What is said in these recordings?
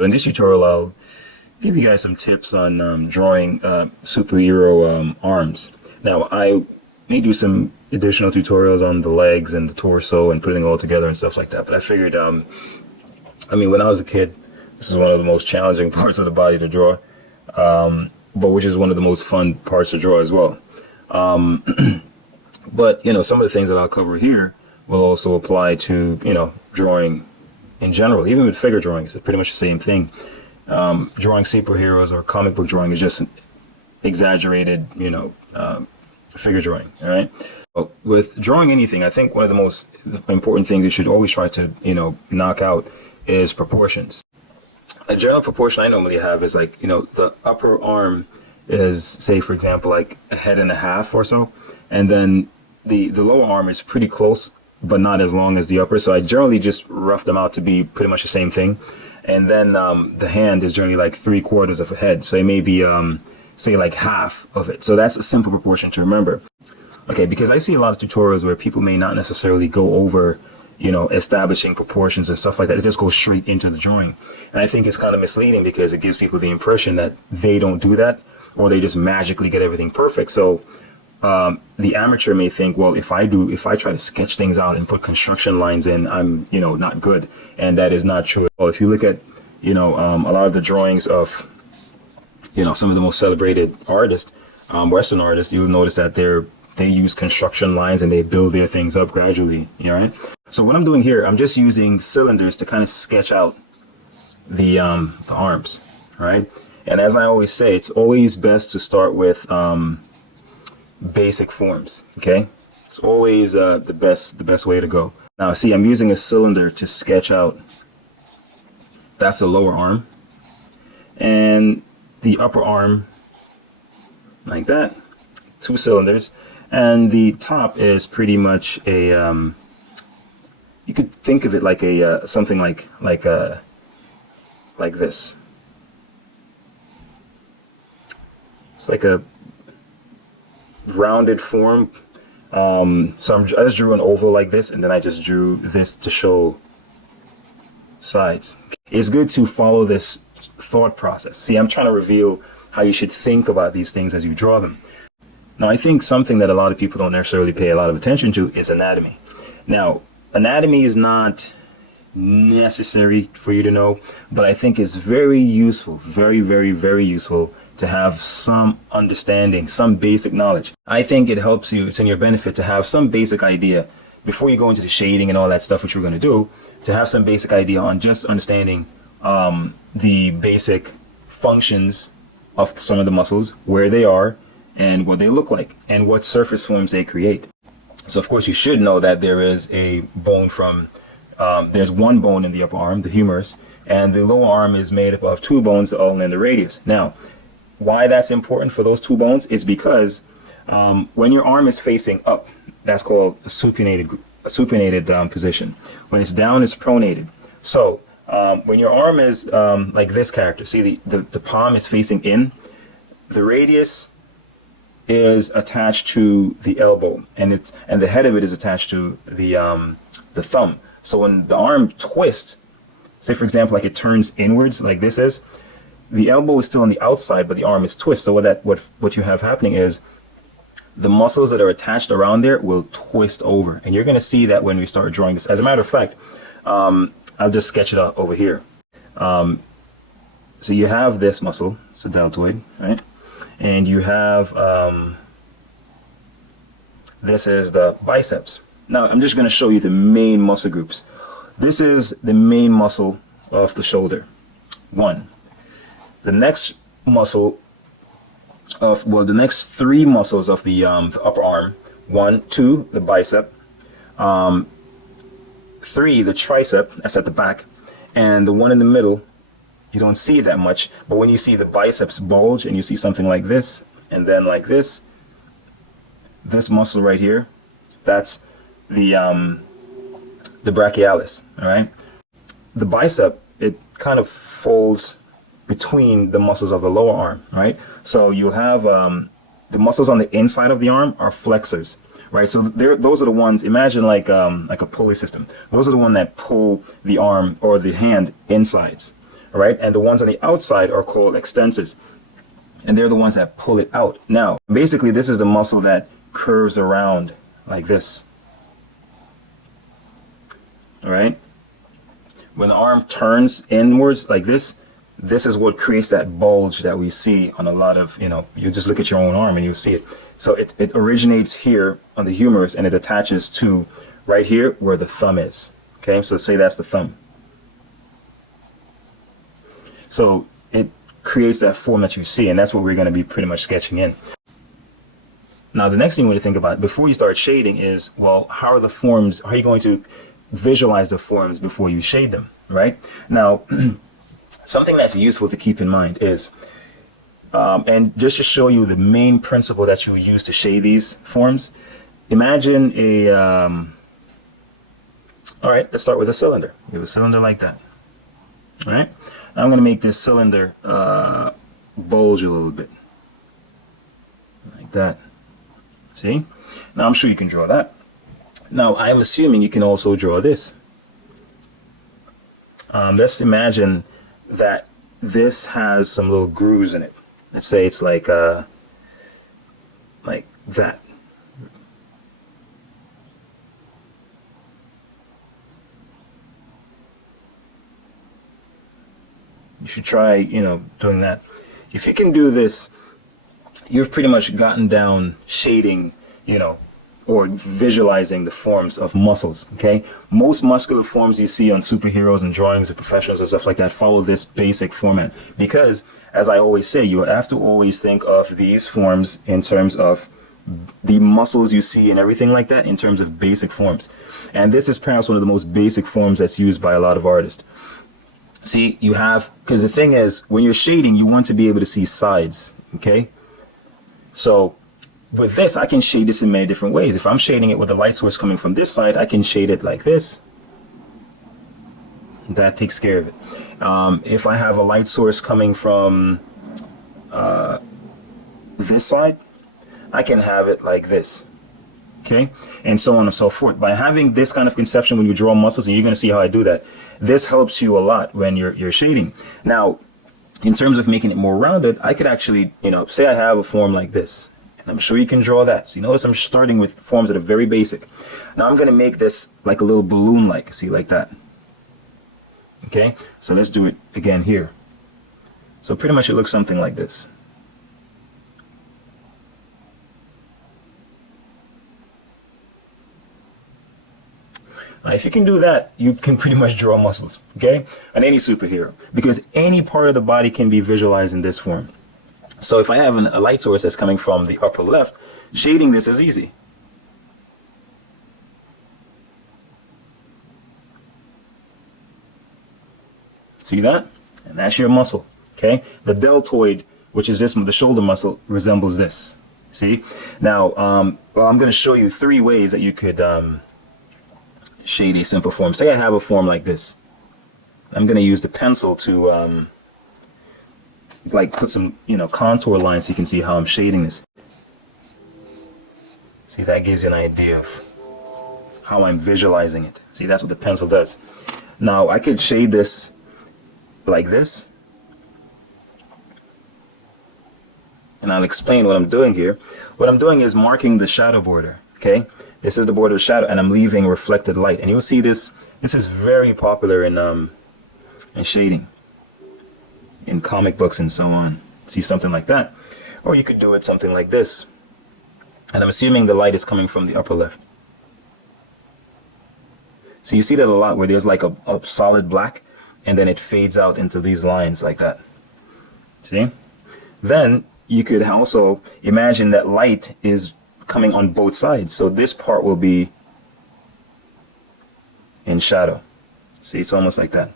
In this tutorial, I'll give you guys some tips on drawing superhero arms. Now, I may do some additional tutorials on the legs and the torso and putting it all together and stuff like that, but I figured, I mean, when I was a kid, this is one of the most challenging parts of the body to draw, but which is one of the most fun parts to draw as well. But, you know, some of the things that I'll cover here will also apply to, you know, drawing in general. Even with figure drawing, it's pretty much the same thing. Drawing superheroes or comic book drawing is just exaggerated, you know, figure drawing, all right? But with drawing anything, I think one of the most important things you should always try to, you know, knock out is proportions. A general proportion I normally have is like, you know, the upper arm is, say, for example, like a head and a half or so, and then the lower arm is pretty close, but not as long as the upper. So I generally just rough them out to be pretty much the same thing. And then the hand is generally like 3/4 of a head. So it may be, say, like half of it. So that's a simple proportion to remember. Okay, because I see a lot of tutorials where people may not necessarily go over, you know, establishing proportions and stuff like that. They just go straight into the drawing. And I think it's kind of misleading because it gives people the impression that they don't do that, or they just magically get everything perfect. So the amateur may think, well, if I try to sketch things out and put construction lines in, I'm, you know, not good. And that is not true. Well, if you look at, you know, a lot of the drawings of, you know, some of the most celebrated artists, Western artists, you'll notice that they use construction lines and they build their things up gradually. All right. So what I'm doing here, I'm just using cylinders to kind of sketch out the arms. All right. And as I always say, it's always best to start with basic forms. Okay, it's always the best way to go. Now see, I'm using a cylinder to sketch out. That's the lower arm, and the upper arm like that. 2 cylinders, and the top is pretty much a you could think of it like a something like this. It's like a rounded form. So I just drew an oval like this, and then I just drew this to show sides. It's good to follow this thought process. See, I'm trying to reveal how you should think about these things as you draw them. Now, I think something that a lot of people don't necessarily pay a lot of attention to is anatomy. Now, anatomy is not necessary for you to know, but I think it's very useful, very, very, very useful to have some understanding, some basic knowledge. I think it helps you, it's in your benefit to have some basic idea before you go into the shading and all that stuff, which we're going to do, to have some basic idea on just understanding the basic functions of some of the muscles, where they are and what they look like and what surface forms they create. So of course you should know that there is a bone from, there's one bone in the upper arm, the humerus, and the lower arm is made up of 2 bones, the ulna and the radius. Now, why that's important for those 2 bones is because when your arm is facing up, that's called a supinated position. When it's down, it's pronated. So when your arm is like this character, see the palm is facing in, the radius is attached to the elbow, and the head of it is attached to the thumb. So when the arm twists, say for example, like it turns inwards like this is, the elbow is still on the outside, but the arm is twisted. So what you have happening is the muscles that are attached around there will twist over, and you're going to see that when we start drawing this. As a matter of fact, I'll just sketch it out over here. So you have this muscle, it's a deltoid, right? And you have this is the biceps. Now I'm just going to show you the main muscle groups. This is the main muscle of the shoulder, 1. The next muscle of, well, the next 3 muscles of the upper arm, 1, 2, the bicep, 3, the tricep, that's at the back, and the one in the middle, you don't see that much, but when you see the biceps bulge and you see something like this, and then like this muscle right here, that's the brachialis, all right? The bicep, it kind of folds between the muscles of the lower arm, right? So you'll have the muscles on the inside of the arm are flexors, right? So those are the ones, imagine like a pulley system. Those are the ones that pull the arm or the hand insides, all right? And the ones on the outside are called extensors, and they're the ones that pull it out. Now, basically, this is the muscle that curves around like this, all right? When the arm turns inwards like this, this is what creates that bulge that we see on a lot of, you just look at your own arm and you'll see it. So it originates here on the humerus and it attaches to right here where the thumb is. Okay, so say that's the thumb. So it creates that form that you see, and that's what we're going to be pretty much sketching in. Now, the next thing you want to think about before you start shading is, well, how are you going to visualize the forms before you shade them, right? Now, something that's useful to keep in mind is, and just to show you the main principle that you use to shade these forms, imagine all right, let's start with a cylinder. You have a cylinder like that, all right? Now I'm going to make this cylinder bulge a little bit, like that. See? Now I'm sure you can draw that. Now I'm assuming you can also draw this. Let's imagine that this has some little grooves in it. Let's say it's like that. You should try, doing that. If you can do this, you've pretty much gotten down shading, or visualizing the forms of muscles, okay? Most muscular forms you see on superheroes and drawings of professionals and stuff like that follow this basic format because, as I always say, you have to always think of these forms in terms of the muscles you see and everything like that in terms of basic forms. And this is perhaps one of the most basic forms that's used by a lot of artists. See, because the thing is, when you're shading, you want to be able to see sides, okay? So with this, I can shade this in many different ways. If I'm shading it with the light source coming from this side, I can shade it like this. That takes care of it. If I have a light source coming from this side, I can have it like this. Okay, and so on and so forth. By having this kind of conception when you draw muscles, and you're going to see how I do that, this helps you a lot when you're shading. Now, in terms of making it more rounded, I could actually, say I have a form like this, and I'm sure you can draw that. So you notice I'm starting with forms that are very basic. Now I'm going to make this like a little balloon-like, see, like that. Okay, so let's do it again here. So pretty much it looks something like this. If you can do that, you can pretty much draw muscles, okay? On any superhero, because any part of the body can be visualized in this form. So if I have a light source that's coming from the upper left, shading this is easy. See that? And that's your muscle, okay? The deltoid, which is the shoulder muscle, resembles this. See? Now, well, I'm going to show you 3 ways that you could shade a simple form. Say I have a form like this. I'm going to use the pencil to like put some contour lines so you can see how I'm shading this. See, that gives you an idea of how I'm visualizing it. See, that's what the pencil does. Now I could shade this like this, and I'll explain what I'm doing here. What I'm doing is marking the shadow border, okay? This is the border of shadow, and I'm leaving reflected light. And you'll see this. This is very popular in shading, in comic books and so on. See something like that. Or you could do it something like this. And I'm assuming the light is coming from the upper left. So you see that a lot where there's like a solid black, and then it fades out into these lines like that. See? Then you could also imagine that light is coming on both sides, so this part will be in shadow. See, it's almost like that.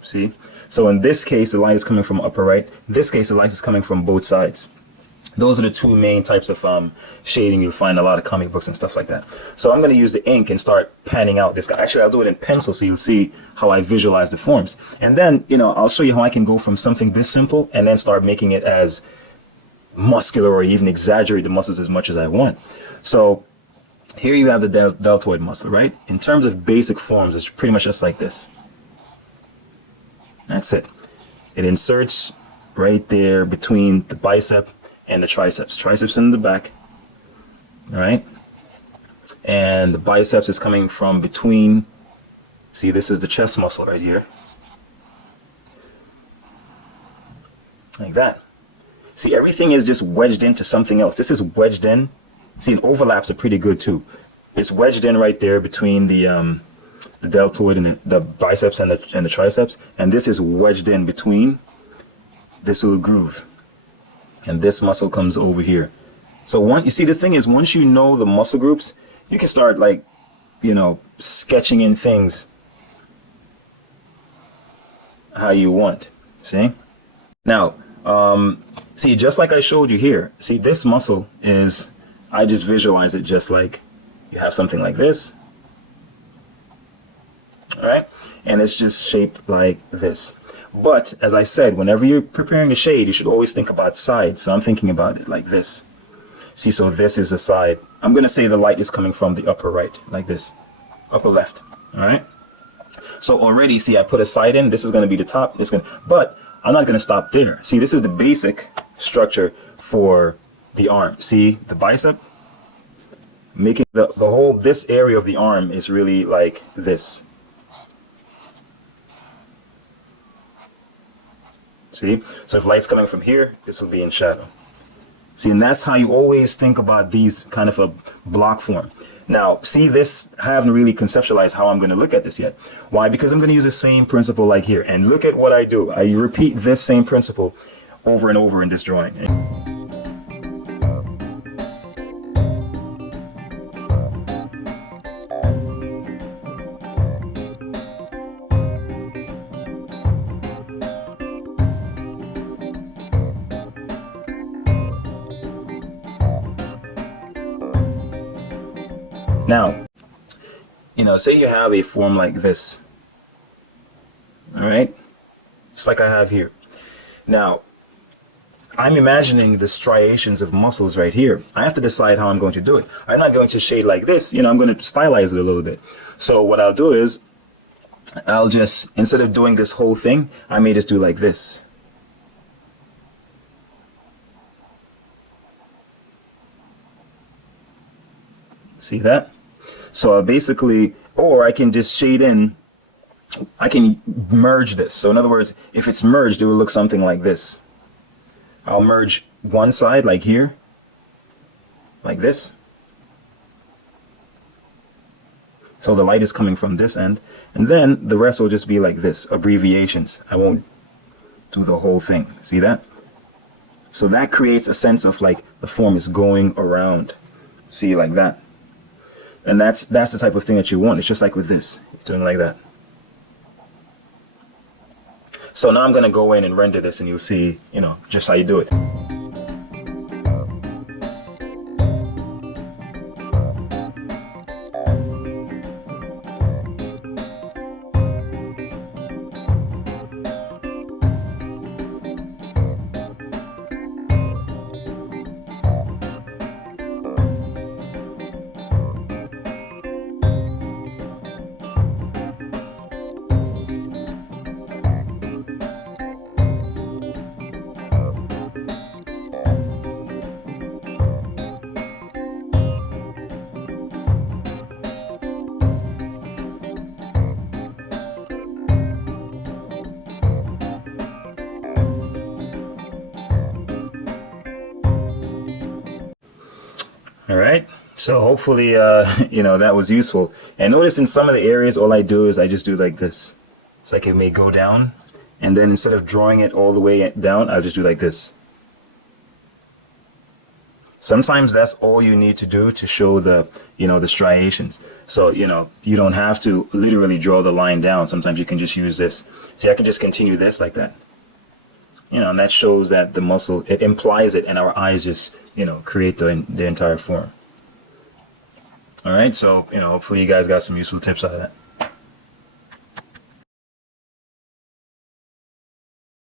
See, so in this case the light is coming from upper right. In this case the light is coming from both sides. Those are the 2 main types of shading you'll find in a lot of comic books and stuff like that. So I'm going to use the ink and start panning out this guy. Actually, I'll do it in pencil so you'll see how I visualize the forms. And then, I'll show you how I can go from something this simple and then start making it as muscular or even exaggerate the muscles as much as I want. So here you have the deltoid muscle, right? In terms of basic forms, it's pretty much just like this. That's it. It inserts right there between the bicep and the triceps. Triceps in the back, all right? And the biceps is coming from between. See, this is the chest muscle right here. Like that. See, everything is just wedged into something else. This is wedged in. See, it overlaps are pretty good too. It's wedged in right there between the deltoid and the biceps and the triceps, and this is wedged in between this little groove, and this muscle comes over here. So you see, the thing is, once you know the muscle groups, you can start, like, you know, sketching in things how you want. See? Now, see, just like I showed you here, see, this muscle is, I just visualize it just like you have something like this, all right? And it's just shaped like this. But as I said, whenever you're preparing a shade, you should always think about sides. So I'm thinking about it like this. See, so this is a side. I'm going to say the light is coming from the upper right, like this, upper left, all right? So already, see, I put a side in. This is going to be the top. But I'm not going to stop there. See, this is the basic structure for the arm. See, the bicep, making the whole, this area of the arm is really like this. See, so if light's coming from here, this will be in shadow. See, and that's how you always think about these kind of a block form. Now, see this, I haven't really conceptualized how I'm going to look at this yet. Why? Because I'm going to use the same principle like here. And look at what I do. I repeat this same principle over and over in this drawing. Now, you know, say you have a form like this, all right, just like I have here. Now, I'm imagining the striations of muscles right here. I have to decide how I'm going to do it. I'm not going to shade like this, you know, I'm going to stylize it a little bit. So what I'll do is, I'll just, instead of doing this whole thing, I may just do like this. See that? So I'll basically, or I can just shade in, I can merge this. So in other words, if it's merged, it will look something like this. I'll merge one side like here, like this. So the light is coming from this end, and then the rest will just be like this, abbreviations. I won't do the whole thing. See that? So that creates a sense of like the form is going around. See, like that. And that's the type of thing that you want. It's just like with this, doing like that. So now I'm going to go in and render this, and you'll see, you know, just how you do it. All right, so hopefully, you know, that was useful. And notice in some of the areas, all I do is I just do like this. It's like it may go down, and then instead of drawing it all the way down, I'll just do like this. Sometimes that's all you need to do to show the, you know, the striations. So, you know, you don't have to literally draw the line down. Sometimes you can just use this. See, I can just continue this like that. You know, and that shows that the muscle, it implies it, and our eyes just, you know, create the entire form. All right, so, you know, hopefully you guys got some useful tips out of that.